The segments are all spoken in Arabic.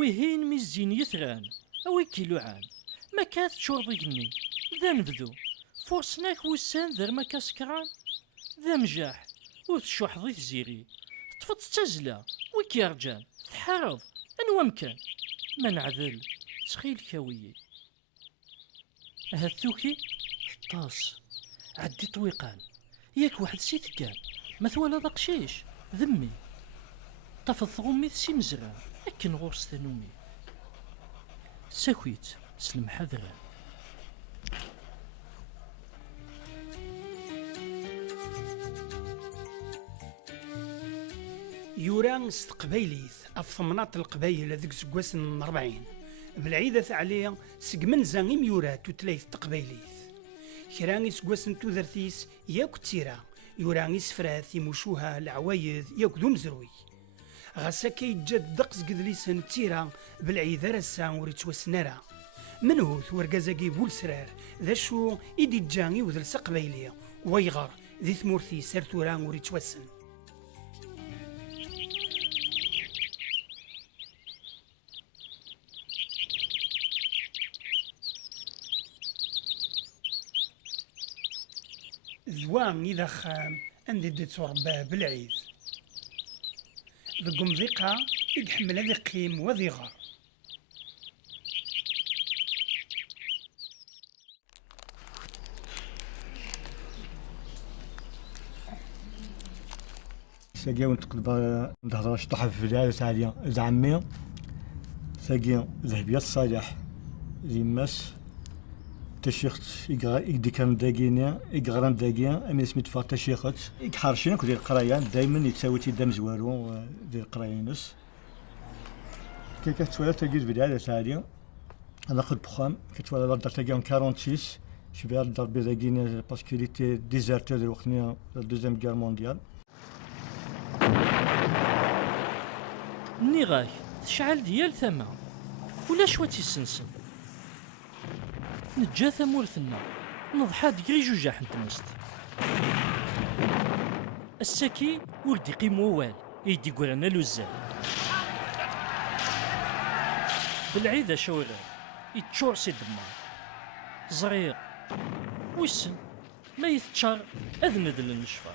أويهين ميزين يثران أوي كيلوعان ما كانت شورضيني ذا نبذو فرسناك وسان ذر ما كاسكران ذا مجاح وتشوح ضي تزيري طفت تزلا ويكي رجال تحارض أنوا مكان ما نعذل تخيل كاويي هاتوكي طاس عدي طويقان ياك واحد سيت كان مثوالا دقشيش ذمي طفت غمي سي مزران أكن غورس ثانومي ساكويت سلم حذران يوران استقبيليث الثمنات القبايل ذيك سكواس 40 بالعيدة عليا سقمن زانيم يورا تتليث تقبيليث كراني سكواس تودرثيس ياك تيرا يوراني سفراث يموشوها العوايد ياك ذو مزروي غاساكا يتجد دقس قدليسن تيرا بالعيدة رسان وريتوسنارا منو ثورقازاكي بولسرار ذا شو إيدي جاني وذل سقبيليا ويغر ذي ثمورثي سرتوران وريتوسن ذوان إذا خام عندي ديت رباه بالعيد ذقم ذيقا يحمل هذي قيم وذي غار ساقي ونتقلب نهضر شطح في العادة تاعي زعمي ساقي ذهبية الصالح زي ماس تشيخت يدي كان داقينيا يقران داقيا امي سميت فار تشيخت يحارشين كدير القرايان دايما يتساوي تيدام زوارو ديال القرايانس كي كتولى تاقيت في العادة تاعي انا خد بخام كتولى لا دار تاقي 46 شبيه الدار بداقينيا باسكو ليتي ديزارتور ديال وقتنيا لا دوزيام كار مونديال نيغاك تشعل ديال ثما ولا شواتي السنسن نجا ثمورثنا نضحى دقري جوجاح نتمست الساكي ولدي قيم ووال يدي قرانا لوزان بالعيدة شوارع يتشور سي دمار زرير ويسن ما يتشار أذند للنشفار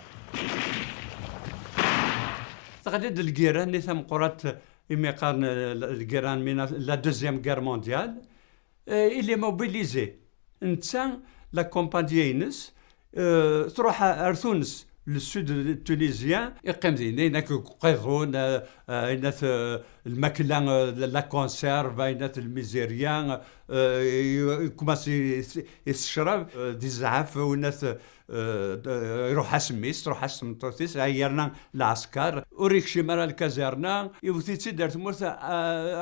تقليد الجيران اللي ثم قرات إميقان الجيران من لا دوزيام غير مونديال اللي موبيليزي نتا لا كومبانيينس تروح ارثونس للسود التونيزيان يقيم دينا هناك قيضون هناك الماكله لا كونسيرف هناك الميزيريان كوماس يشرب دي زعاف وناس يروح اسميس تروح اسمطوتيس عيرنا العسكر وريك شي مرة الكازيرنا يوثيتي دارت مرثا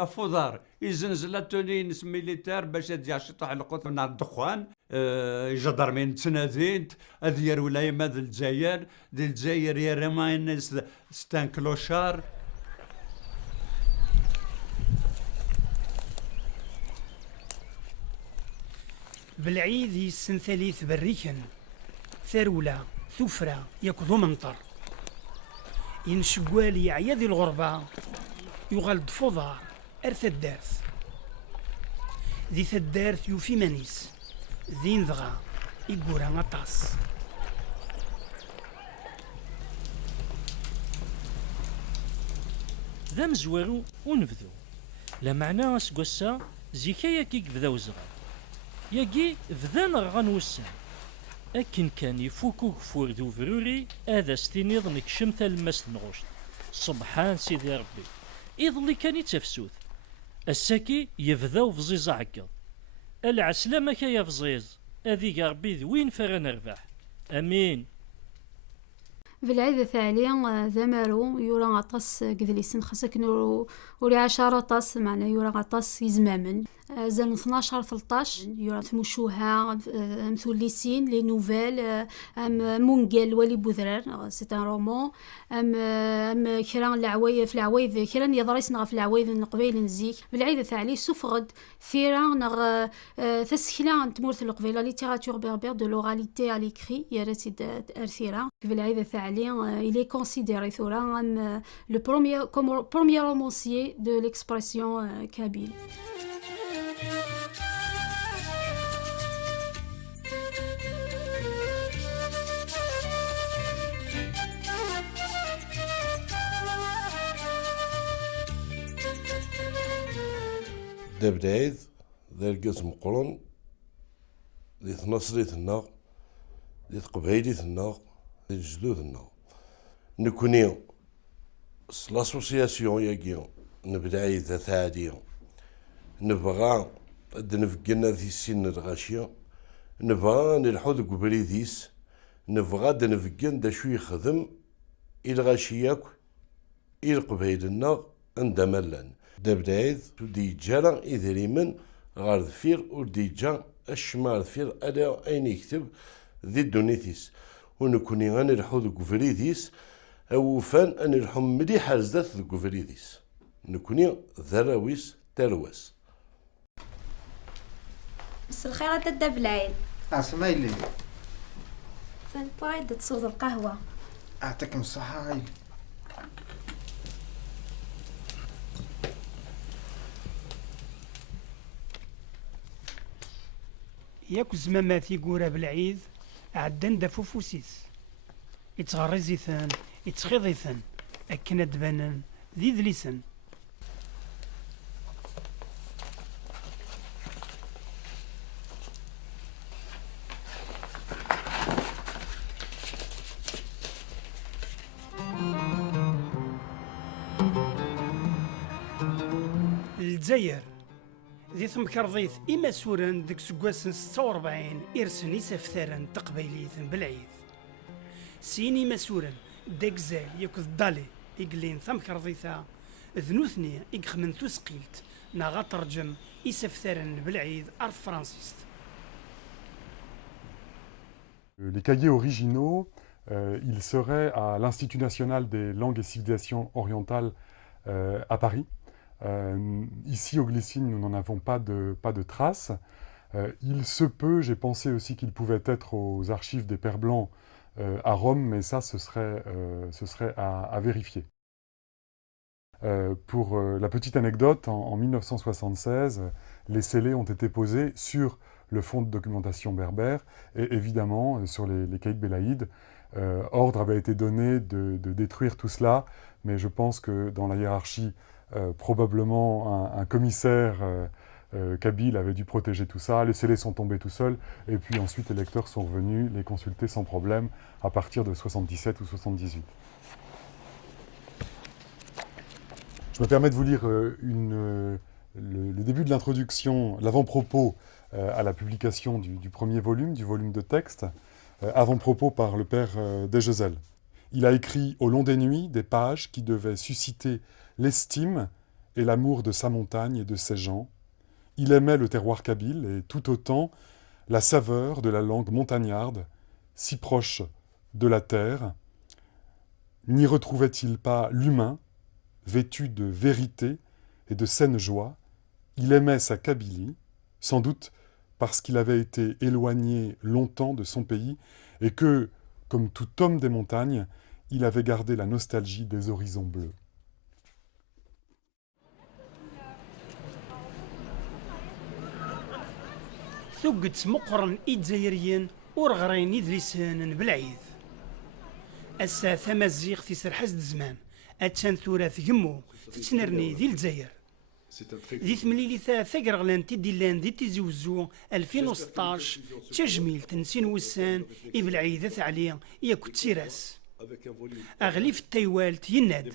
افودار يزنزل تونينس ميليتار باش تجي شطح القوط من الدخان جدرمين تنادين هذه ولايه ماد الجزائر ديال الجزائر يا رمان ستان كلوشار بالعيد يسن ثالث بريكن ثرولة ثفرة يكذو منطر ينشقوالي عياذ الغربة يغلد فضار أرث الدارث ذي الدارث يوفي منيس ذين ذغا يقورا غطاس ذا مزوارو ونفذو لا معنى سقوسا زيكا ياكي بدا وزغا ياكي بدا نغغان وسان أكن كان يفوكو كفور ذو فروري هذا ستينيض نكشم تلمس نغوشت سبحان سيدي ربي إذ كان يتفسوث الساكي يفذاو فزيز عقل العسلامة كا يفزيز أذي ربي ذوين فران رباح أمين. في العيدة ثانية ذمرو يورا غطاس قذليسن خاصك نورو ولي 10 طاس معنا يورا غطاس يزمامن زال 12 13 يرى ثموشوها مثلثين لي نوفيل مونجل ولي بوذران سي ان رومون كرا العوايد في العوايد كرا يضريس نغ في العوايد القبيل نزيك بالعيد ثاعلي سفغد ثيرا نغ تسكلا تمورث القبيله ليتيراتور بربر دو لوراليتي على ليكري يا راسيد ارثيرا في العيد ثاعلي il est considéré ثورا le premier romancier de l'expression kabyle. دبدايد ذا القسم قرن ذي تنصريتنا ذي تقبايليتنا ذي جدودنا نكوني لاسوسياسيون ياكي نبدايد ذا ثادي نبغى نفقنا ذي السن الغاشية نبغى نلحوذ قبريديس نبغى نفقن دا شو يخدم الغاشياك القبايلنا اندملان دبدايد ودي جالا إذريمن غار ذفير ودي جا الشمال ذفير ألا أين يكتب ذي الدونيتيس ونكوني غنلحو ذو قفريديس أو فان أن الحم مليح رزدات ذو قفريديس نكوني ذراويس ترواس. بس الخير تدا بالعيد. اسمايلي سنبغي تصوض القهوة. يعطيكم الصحة هاي. ياك زماما ثيقورا بالعيد عدن دا فوفوسيس يتغرزيثن يتخيضيثن أكنا دبانن ذي ذليسن. الجزائر ذي ثمكرضيث إما سوران ديك سكواسن 46 إرسن يسفترن تقبيليثن بالعيد سيني مسوران ديك زال يكذ دالي إقلين ثمكرضيثا ذنوثني إقخمن ثسقيلت ناغا ترجم يسفترن بالعيد أرض فرانسيست. Les cahiers originaux, ils seraient à l'Institut national des langues et civilisations orientales à Paris. Ici au Glycine, nous n'en avons pas de traces. Il se peut, j'ai pensé aussi qu'ils pouvaient être aux archives des Pères Blancs à Rome, mais ça, ce serait à vérifier. Pour la petite anecdote, en 1976, les scellés ont été posés sur le fonds de documentation berbère et évidemment sur les cahiers de Bélaïd. Ordre avait été donné de détruire tout cela, mais je pense que dans la hiérarchie, probablement un commissaire kabyle avait dû protéger tout ça. Les scellés sont tombés tout seuls et puis ensuite les lecteurs sont revenus les consulter sans problème à partir de 77 ou 78. Je me permets de vous lire le début de l'introduction, l'avant-propos à la publication du premier volume, du volume de texte, avant-propos par le père Desgezel. Il a écrit au long des nuits des pages qui devaient susciter l'estime et l'amour de sa montagne et de ses gens. Il aimait le terroir kabyle et tout autant la saveur de la langue montagnarde, si proche de la terre. N'y retrouvait-il pas l'humain, vêtu de vérité et de saine joie? Il aimait sa Kabylie, sans doute parce qu'il avait été éloigné longtemps de son pays et que, comme tout homme des montagnes, il avait gardé la nostalgie des horizons bleus. ثقت مقرن إدزايريين ورغرين يدلسان بالعيد أسا ثمازيغ في سرحز الزمان أتشان ثورة جمو تتنرني ذي الجزائر ذي ثمليلي ثقرغلان تديلان ذي تيزوزو 2016 تجميل تنسين وسان إبالعيد ثعليا ياكو تيراس أغلي في التايوال تيناد.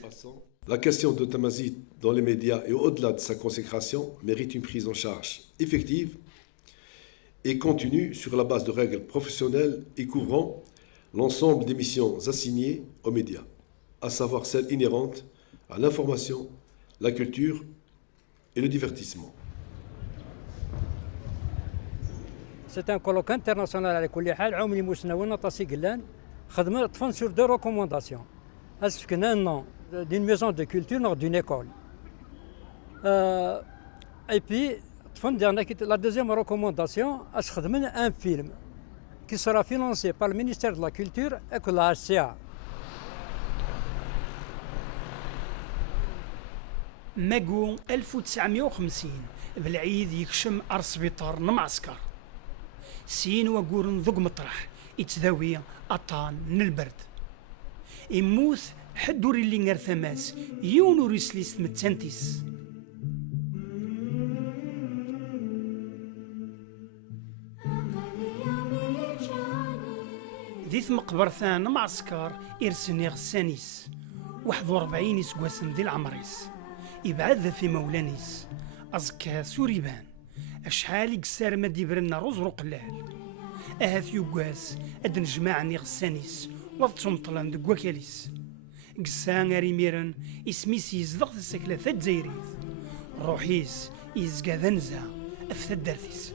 La question de Tamazight dans les médias et au-delà de sa consécration mérite une prise en charge effective et continue sur la base de règles professionnelles et couvrant l'ensemble des missions assignées aux médias, à savoir celles inhérentes à l'information, la culture et le divertissement. سيت ان كولوك انترناسيونال على كل حال. عمري مسنون طاسي قلان خدمنا طفن سور دو ريكومونداسيون. اسكنا نو دين ميزون دو كولتور نو دون ايكول. اي بي طفن ديالنا لا دوزيام ريكومونداسيون اش خدمنا ان فيلم qui sera financé par le ministère de la Culture et que la HCA. ماكو 1950 بالعيد يكشم أرسبيطار نمعسكر سين وقورن ذوق مطرح يتداوي أطان من البرد يموت حدوري اللي نغير ثماس يونو ريسليس متسنتيس ذيث مقبرثان معسكر إرسني غسانيس 41 يسقواسن ذي العمريس يبعد في مولانيس أزكا سوريبان أشحال يكسار ما ديبرنا روز رقلال أهاث يوقاس أدن جماعني غسانيس وضتم طلان دقواكاليس قسان ريميرن اسميس يزدغ السكلة ثد زيريث روحيس يزقا ذنزا أفثد دارثيس